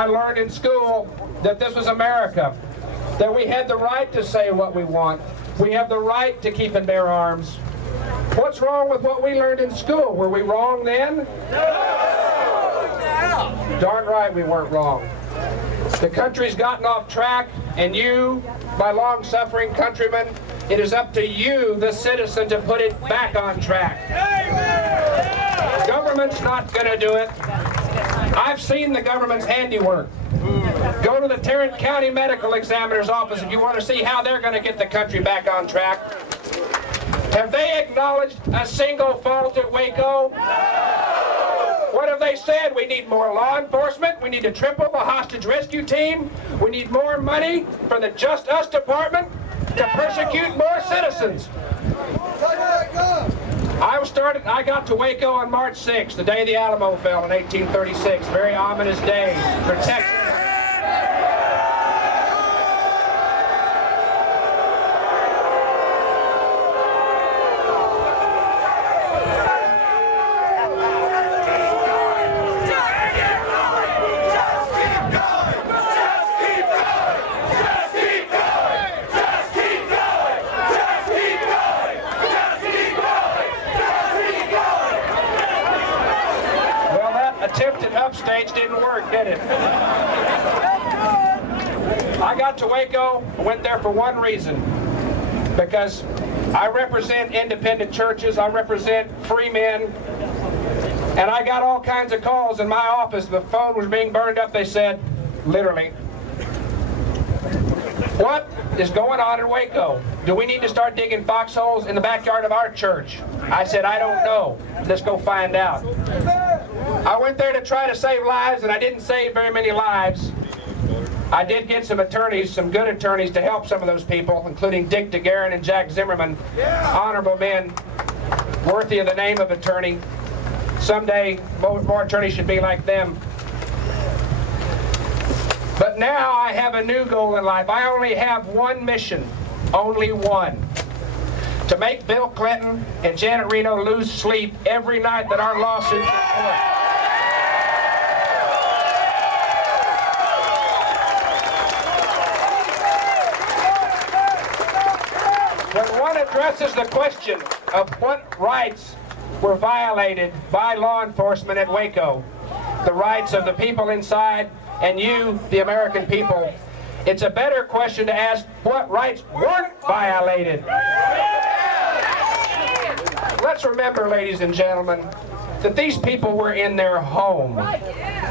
I learned in school that this was America, that we had the right to say what we want. We have the right to keep and bear arms. What's wrong with what we learned in school? Were we wrong then? No! Darn right we weren't wrong. The country's gotten off track, and you, my long-suffering countrymen, it is up to you, the citizen, to put it back on track. Amen. Government's not going to do it. I've seen the government's handiwork. Go to the Tarrant County Medical Examiner's office if you want to see how they're going to get the country back on track. Have they acknowledged a single fault at Waco? What have they said? We need more law enforcement. We need to triple the hostage rescue team. We need more money for the Just Us Department to persecute more citizens. I got to Waco on March 6th, the day the Alamo fell in 1836. Very ominous day for Texas. Upstage didn't work, did it? I got to Waco, went there for one reason, because I represent independent churches, I represent free men, and I got all kinds of calls in my office. The phone was being burned up. They said, literally, what is going on in Waco? Do we need to start digging foxholes in the backyard of our church? I said, I don't know. Let's go find out. I went there to try to save lives, and I didn't save very many lives. I did get some attorneys, some good attorneys, to help some of those people, including Dick DeGuerin and Jack Zimmerman, honorable men, worthy of the name of attorney. Someday, more attorneys should be like them. But now I have a new goal in life. I only have one mission, only one. To make Bill Clinton and Janet Reno lose sleep every night that our lawsuits are in court. When one addresses the question of what rights were violated by law enforcement at Waco, the rights of the people inside and you, the American people, it's a better question to ask what rights weren't violated. Let's remember, ladies and gentlemen, that these people were in their home.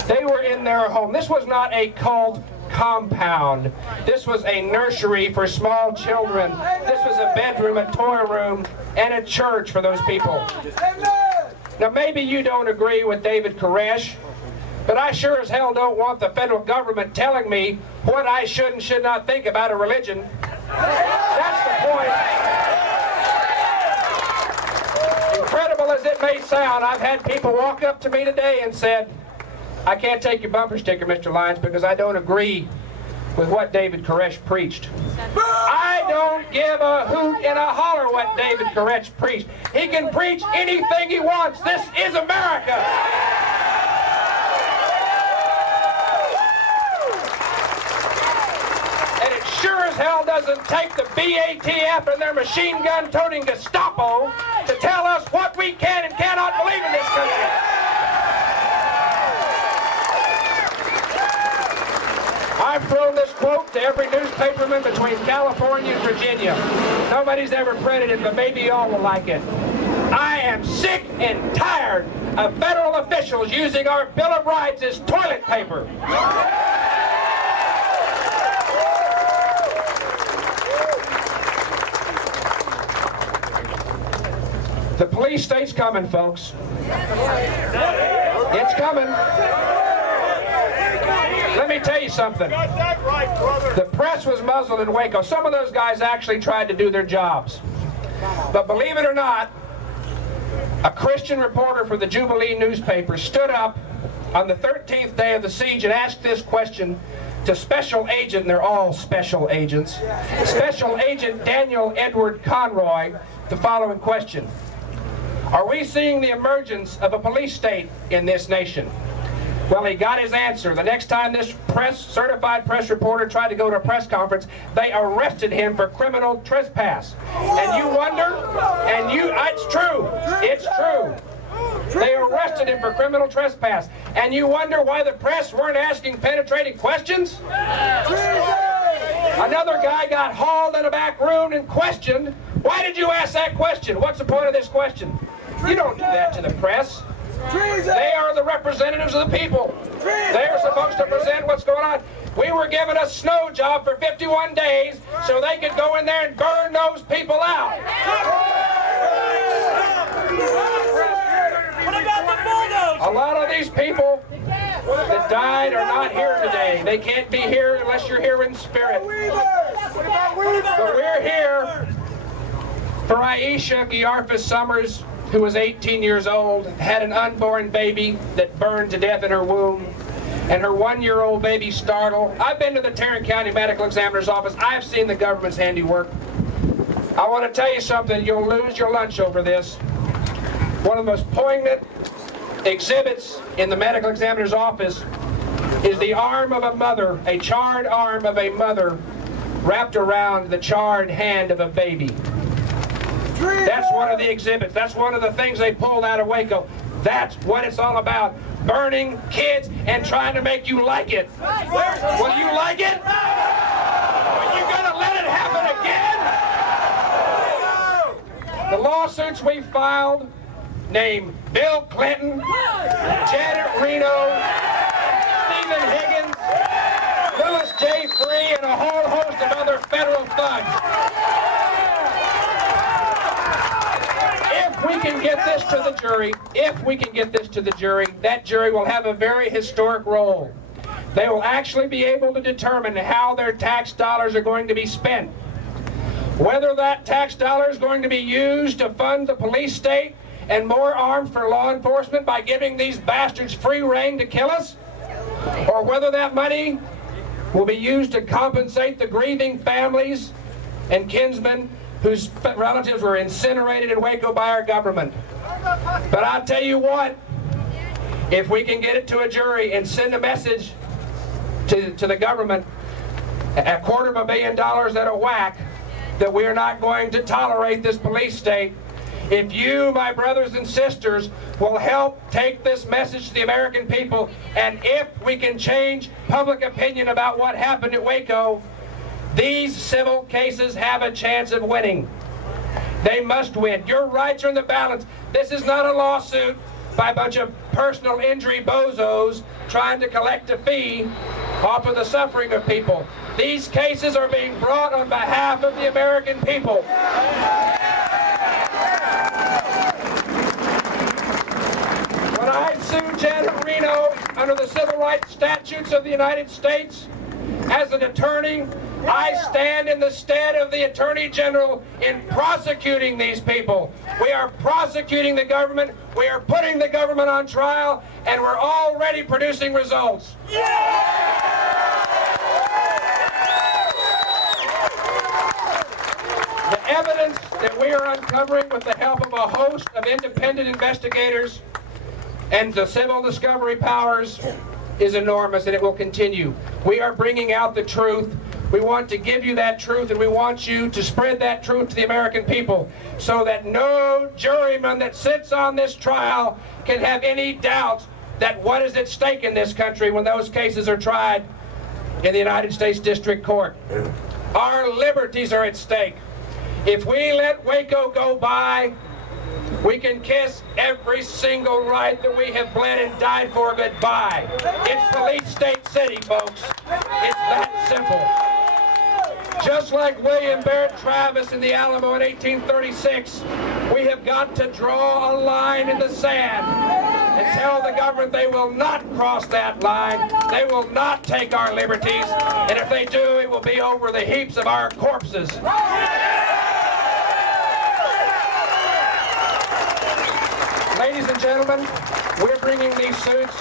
They were in their home. This was not a cult compound. This was a nursery for small children. This was a bedroom, a toy room, and a church for those people. Now, maybe you don't agree with David Koresh, but I sure as hell don't want the federal government telling me what I should and should not think about a religion. That's the point. Incredible as it may sound, I've had people walk up to me today and said, I can't take your bumper sticker, Mr. Lyons, because I don't agree with what David Koresh preached. I don't give a hoot and a holler what David Koresh preached. He can preach anything he wants. This is America. And it sure as hell doesn't take the BATF and their machine gun toting Gestapo to tell us what we can and cannot believe in this country. I've thrown this quote to every newspaperman between California and Virginia. Nobody's ever printed it, but maybe y'all will like it. I am sick and tired of federal officials using our Bill of Rights as toilet paper. The police state's coming, folks. It's coming. Let me tell you something. The press was muzzled in Waco. Some of those guys actually tried to do their jobs. But believe it or not, a Christian reporter for the Jubilee newspaper stood up on the 13th day of the siege and asked this question to Special Agent, and they're all special agents, Special Agent Daniel Edward Conroy, the following question. Are we seeing the emergence of a police state in this nation? Well, he got his answer. The next time this certified press reporter tried to go to a press conference, they arrested him for criminal trespass. And you wonder, it's true. They arrested him for criminal trespass. And you wonder why the press weren't asking penetrating questions? Another guy got hauled in a back room and questioned. Why did you ask that question? What's the point of this question? You don't do that to the press. They are the representatives of the people. They are supposed to present what's going on. We were given a snow job for 51 days so they could go in there and burn those people out. A lot of these people that died are not here today. They can't be here unless you're here in spirit. But we're here for Aisha Giarfas Summers, who was 18 years old, had an unborn baby that burned to death in her womb, and her 1-year-old baby Startle. I've been to the Tarrant County Medical Examiner's office. I've seen the government's handiwork. I want to tell you something. You'll lose your lunch over this. One of the most poignant exhibits in the medical examiner's office is the arm of a mother, a charred arm of a mother wrapped around the charred hand of a baby. That's one of the exhibits. That's one of the things they pulled out of Waco. That's what it's all about. Burning kids and trying to make you like it. Will you like it? Are you going to let it happen again? The lawsuits we filed name Bill Clinton, Janet Reno, Stephen Higgins, Louis J. Free, and a whole host of other federal thugs. If we can get this to the jury, that jury will have a very historic role. They will actually be able to determine how their tax dollars are going to be spent. Whether that tax dollar is going to be used to fund the police state and more arms for law enforcement by giving these bastards free rein to kill us, or whether that money will be used to compensate the grieving families and kinsmen whose relatives were incinerated in Waco by our government. But I'll tell you what, if we can get it to a jury and send a message to the government, $250 million at a whack, that we are not going to tolerate this police state. If you, my brothers and sisters, will help take this message to the American people, and if we can change public opinion about what happened at Waco, these civil cases have a chance of winning. They must win. Your rights are in the balance. This is not a lawsuit by a bunch of personal injury bozos trying to collect a fee off of the suffering of people. These cases are being brought on behalf of the American people. When I sued Janet Reno under the civil rights statutes of the United States, as an attorney, I stand in the stead of the Attorney General in prosecuting these people. We are prosecuting the government, we are putting the government on trial, and we're already producing results. The evidence that we are uncovering with the help of a host of independent investigators and the civil discovery powers is enormous, and it will continue. We are bringing out the truth. We want to give you that truth, and we want you to spread that truth to the American people so that no juryman that sits on this trial can have any doubts that what is at stake in this country when those cases are tried in the United States District Court. Our liberties are at stake. If we let Waco go by, we can kiss every single right that we have bled and died for goodbye. It's police state city, folks. It's that simple. Just like William Barrett Travis in the Alamo in 1836, we have got to draw a line in the sand and tell the government they will not cross that line. They will not take our liberties, and if they do, it will be over the heaps of our corpses. Ladies and gentlemen, we're bringing these suits.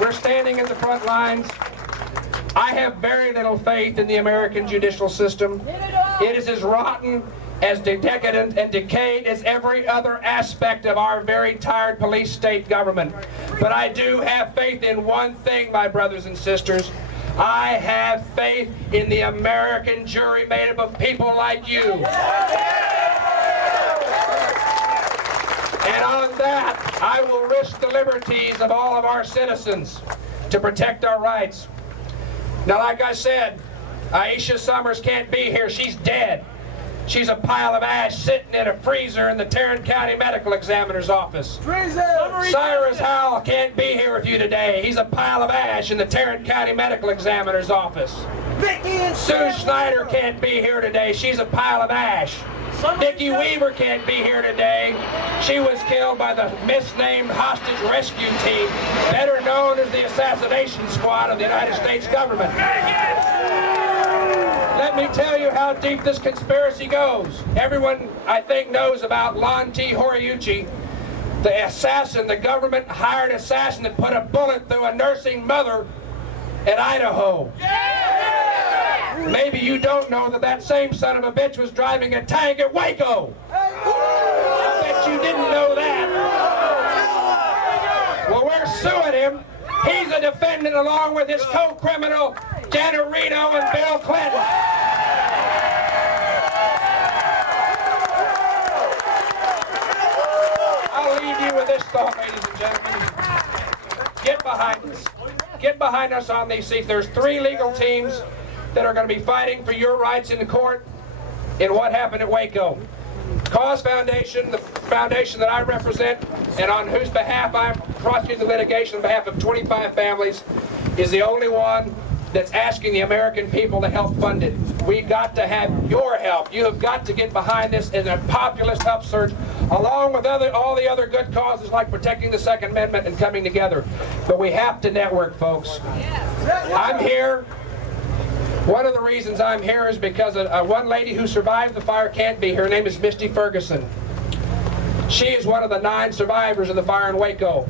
We're standing in the front lines. I have very little faith in the American judicial system. It is as rotten as decadent and decayed as every other aspect of our very tired police state government. But I do have faith in one thing, my brothers and sisters. I have faith in the American jury made up of people like you. And on that, I will risk the liberties of all of our citizens to protect our rights. Now, like I said, Aisha Summers can't be here. She's dead. She's a pile of ash sitting in a freezer in the Tarrant County Medical Examiner's office. Cyrus Howell can't be here with you today. He's a pile of ash in the Tarrant County Medical Examiner's office. Sue Schneider can't be here today. She's a pile of ash. Nikki Weaver can't be here today. She was killed by the misnamed hostage rescue team, better known as the Assassination Squad of the United States government. Let me tell you how deep this conspiracy goes. Everyone, I think, knows about Lon T. Horiuchi, the assassin, the government hired assassin that put a bullet through a nursing mother in Idaho. Maybe you don't know that that same son of a bitch was driving a tank at Waco. I bet you didn't know that. Well, we're suing him. He's a defendant along with his co-criminal Janet Reno and Bill Clinton. I'll leave you with this thought, ladies and gentlemen. Get behind us. Get behind us on these seats. There's 3 legal teams that are going to be fighting for your rights in the court in what happened at Waco. Cause Foundation, the foundation that I represent and on whose behalf I'm prosecuting the litigation on behalf of 25 families, is the only one that's asking the American people to help fund it. We've got to have your help. You have got to get behind this in a populist upsurge, along with all the other good causes like protecting the Second Amendment and coming together. But we have to network, folks. I'm here. One of the reasons I'm here is because one lady who survived the fire can't be here. Her name is Misty Ferguson. She is one of the 9 survivors of the fire in Waco.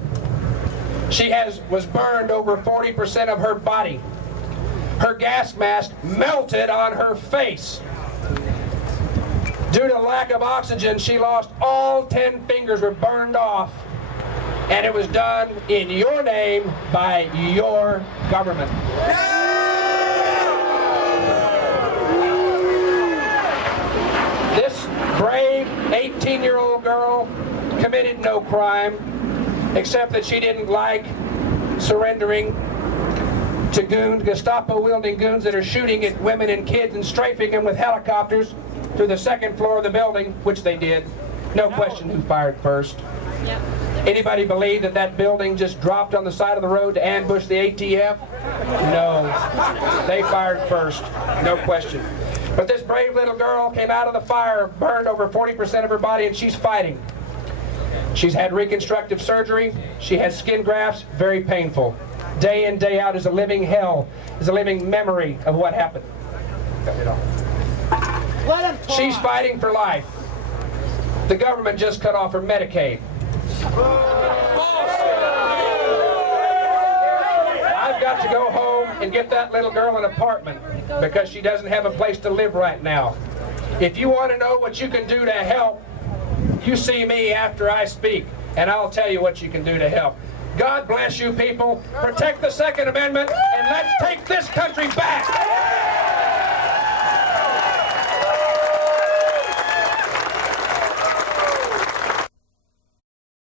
She was burned over 40% of her body. Her gas mask melted on her face. Due to lack of oxygen, she lost all 10 fingers, were burned off. And it was done in your name by your government. This brave 18-year-old girl committed no crime, except that she didn't like surrendering to goons, Gestapo-wielding goons that are shooting at women and kids and strafing them with helicopters through the 2nd floor of the building, which they did. No question who fired first. Anybody believe that that building just dropped on the side of the road to ambush the ATF? No. They fired first. No question. But this brave little girl came out of the fire, burned over 40% of her body, and she's fighting. She's had reconstructive surgery. She has skin grafts, very painful. Day in, day out is a living hell, is a living memory of what happened. She's fighting for life. The government just cut off her Medicaid. I've got to go home and get that little girl an apartment because she doesn't have a place to live right now. If you want to know what you can do to help, you see me after I speak, and I'll tell you what you can do to help. God bless you people. Protect the Second Amendment, and let's take this country back.